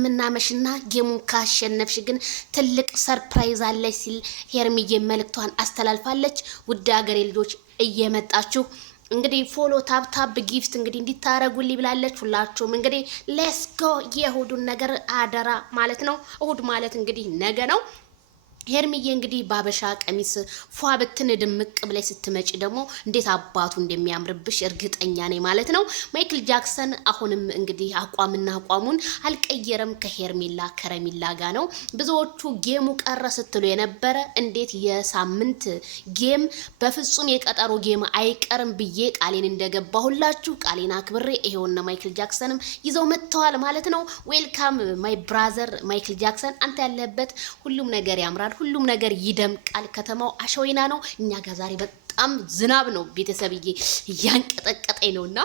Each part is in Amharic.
ምናመሽና ጌሙን ካሸነፍሽ ግን ትልቅ ሰርፕራይዝ አለች ሲል ሄርሚዬ መልእክቷን አስተላልፋለች። ውድ ሀገሬ ልጆች እየመጣችሁ እንግዲህ ፎሎ ታፕ ጊፍት እንግዲህ እንዲታረጉልኝ ብላለች። ሁላችሁም እንግዲህ ሌትስ ጎ የእሁዱን ነገር አደራ ማለት ነው። እሁድ ማለት እንግዲህ ነገ ነው። ሄርሚዬ እንግዲህ ባበሻ ቀሚስ ፏ ብትን ድምቅ ብለሽ ስትመጪ ደግሞ እንዴት አባቱ እንደሚያምርብሽ እርግጠኛ ነኝ ማለት ነው። ማይክል ጃክሰን አሁንም እንግዲህ አቋሙን አልቀየረም። ከሄርሜላ ከረሚላ ጋር ነው። ብዙዎቹ ጌሙ ቀረ ስትሉ የነበረ እንዴት የሳምንት ጌም በፍጹም የቀጠሮ ጌም አይቀርም ብዬ ቃሌን እንደገባሁላችሁ ቃሌን አክብሬ ይሄውና ማይክል ጃክሰንም ይዘው መጥተዋል ማለት ነው። ዌልካም ማይ ብራዘር ማይክል ጃክሰን፣ አንተ ያለበት ሁሉም ነገር ያምራል፣ ሁሉም ነገር ይደምቃል። ከተማው አሸወይና ነው። እኛ ጋር ዛሬ በጣም ዝናብ ነው። ቤተሰብዬ እያንቀጠቀጠኝ ነውና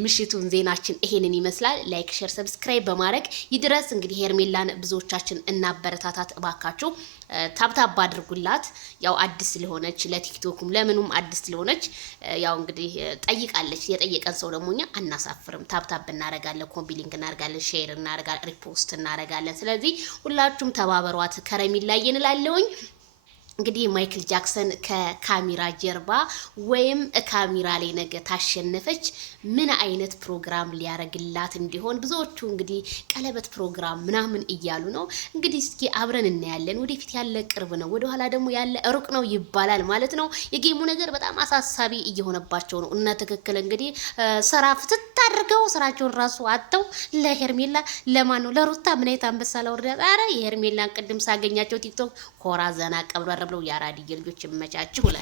ምሽቱን ዜናችን ይሄንን ይመስላል። ላይክ፣ ሼር፣ ሰብስክራይብ በማድረግ ይድረስ። እንግዲህ ሄርሜላን ብዙዎቻችን እናበረታታት እባካችሁ። ታብታብ አድርጉላት። ያው አዲስ ስለሆነች ለቲክቶኩም ለምኑም አዲስ ስለሆነች ያው እንግዲህ ጠይቃለች። የጠየቀን ሰው ደግሞ እኛ አናሳፍርም። ታብታብ እናረጋለን፣ ኮምቢ ሊንክ እናረጋለን፣ ሼር እናረጋለን፣ ሪፖስት እናረጋለን። ስለዚህ ሁላችሁም ተባበሯት። ከረሚላ ይንላለውኝ። እንግዲህ ማይክል ጃክሰን ከካሜራ ጀርባ ወይም ካሜራ ላይ ነገ ታሸነፈች ምን አይነት ፕሮግራም ሊያረግላት እንዲሆን ብዙዎቹ እንግዲህ ቀለበት ፕሮግራም ምናምን እያሉ ነው። እንግዲህ እስኪ አብረን እናያለን። ወደፊት ያለ ቅርብ ነው፣ ወደኋላ ደግሞ ያለ ሩቅ ነው ይባላል ማለት ነው። የጌሙ ነገር በጣም አሳሳቢ እየሆነባቸው ነው። እና ትክክል እንግዲህ ስራ ፍትት አድርገው ስራቸውን ራሱ አጥተው ለሄርሜላ ለማን ነው ለሩታ ምን አይነት አንበሳ ለወርዳ። ኧረ የሄርሜላን ቅድም ሳገኛቸው ቲክቶክ ኮራ ዘና ቀብረር ብለው ያራድዬ ልጆች ይመቻችሁ።